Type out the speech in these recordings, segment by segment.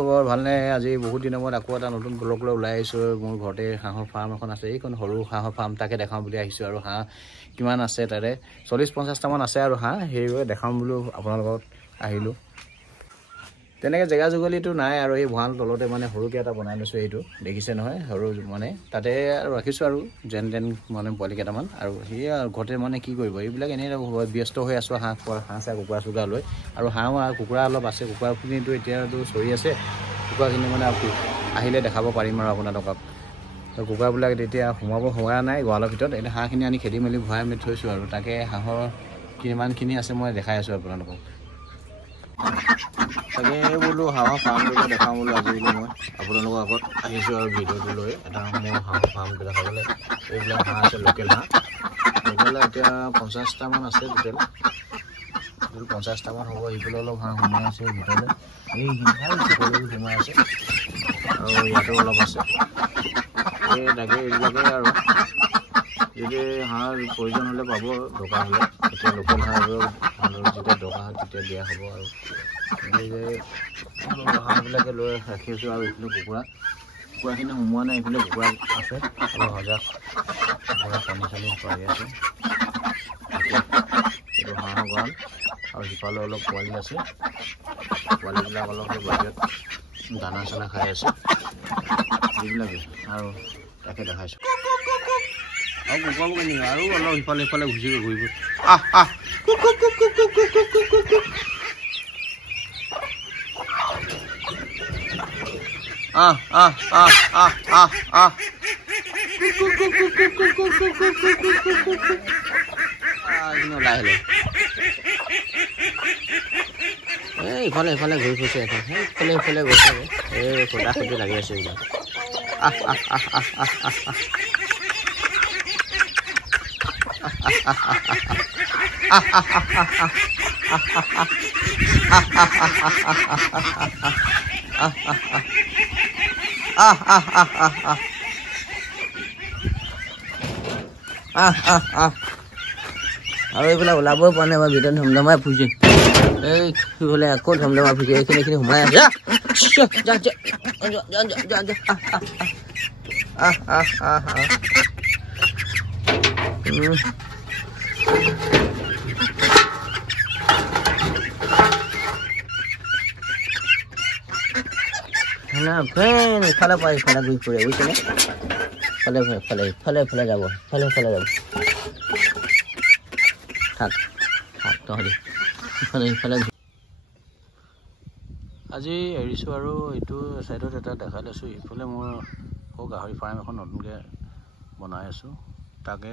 খবৰ ভালনে? আজি বহুত দিনৰ মূৰত আকৌ এটা নতুন ব্লগ লৈ ওলাই আহিছোঁ। মোৰ ঘৰতে হাঁহৰ ফাৰ্ম এখন আছে, এইখন সৰু হাঁহৰ ফাৰ্ম, তাকে দেখাম বুলি আহিছোঁ। আৰু হাঁহ কিমান আছে তাতে 40-50টামান আছে আৰু হাঁহ, সেইবোৰে দেখাম বুলি আপোনালোকক আহিলোঁ। তেনেকৈ জেগা জুগলিটো নাই আৰু এই ভঁৰাল তলতে মানে সৰুকৈ এটা বনাই লৈছোঁ। এইটো দেখিছে নহয়, সৰু মানে তাতে ৰাখিছোঁ আৰু যেন তেন মানে পোৱালি কেইটামান। আৰু সেয়ে ঘৰতে মানে কি কৰিব, এইবিলাক এনেই ব্যস্ত হৈ আছোঁ হাঁহ চাহ কুকুৰা চুকুৰা লৈ। আৰু হাঁহ আৰু কুকুৰা অলপ আছে, কুকুৰাখিনিতো এতিয়াতো চৰি আছে। কুকুৰাখিনি মানে আহিলে দেখাব পাৰিম আৰু আপোনালোকক। তো কুকুৰাবিলাক এতিয়া সোমোৱা নাই গঁৰালৰ ভিতৰত। এতিয়া হাঁহখিনি আনি খেদি মেলি ভৰাই মেলি থৈছোঁ আৰু তাকে হাঁহৰ কিমানখিনি আছে মই দেখাই আছোঁ আপোনালোকক। তাকে বোলো হাঁহৰ ফাৰ্মটোকে দেখাওঁ বোলো আজি বোলো মই আপোনালোকৰ আগত আহিছোঁ আৰু ভিডিঅ'টো লৈ এটা মোৰ হাঁহৰ ফাৰ্মটো দেখাবলৈ। এইবিলাক হাঁহ আছে, লোকেল হাঁহ এতিয়া 50টামান আছে টোটেল। 50টামান হ'ব। এইফালে অলপ হাঁহ সোমাই আছে ভিতৰলৈ, এইখিনি সোমাই আছে আৰু ইয়াতো অলপ আছে। তাকে এইবিলাকেই আৰু যদি হাঁহ প্ৰয়োজন হ'লে পাব, দৰকাৰ হ'লে। এতিয়া লোকেল হাঁহবোৰ যেতিয়া দৰকাৰ হয় তেতিয়া দিয়া হ'ব। আৰু হাঁহবিলাকে লৈ ৰাখিছোঁ। আৰু এইফালে কুকুৰাখিনি সোমোৱা নাই, এইফালে কুকুৰা আছে অলপ সজাগ, কুকুৰা পানী চানী খুৱাই আছে। এইটো হাঁহৰ গঁৰাল আৰু সিফালে অলপ পোৱালি আছে। পোৱালিবিলাক অলপ বাহিৰত দানা চানা খাই আছে, এইবিলাকেই আৰু তাকে দেখাইছোঁ। আৰু কুকুৰাবোৰ কেনেকৈ আৰু অলপ ইফালে ঘূৰিব। ওলাই আহিলে ইফালে ঘূৰি ফুৰিছে, ইফালে গৈছে। এই খুদা খুদি লাগি আছে এইবিলাক। আৰু এইবিলাক ওলাবই পৰা নাই, মই ভিতৰত ধমধমাই ফুৰিছে। এইফালে আকৌ ধমধমাই ফুৰিছে, এইখিনি সোমাই আছে। ইফালে পৰা ইফালে ঘূৰি ফুৰে বুজিছেনে? ইফালে যাব, ইফালে যাব। থাক তহঁতি ইফালে। আজি এৰিছোঁ আৰু এইটো ছাইডত এটা দেখাই লৈছোঁ। ইফালে মোৰ গাহৰি ফাৰ্ম এখন নতুনকৈ বনাই আছোঁ, তাকে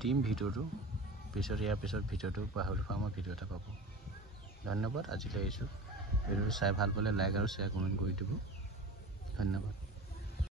দিম ভিডিঅ'টো পিছত। ইয়াৰ পিছত ভিডিঅ'টো গাহৰি ফাৰ্মৰ ভিডিঅ' এটা পাব। ধন্যবাদ। আজিলৈ আহিছোঁ। ভিডিঅ'টো চাই ভাল পালে লাইক আৰু শ্বেয়াৰ কমেণ্ট কৰি দিব। ধন্যবাদ।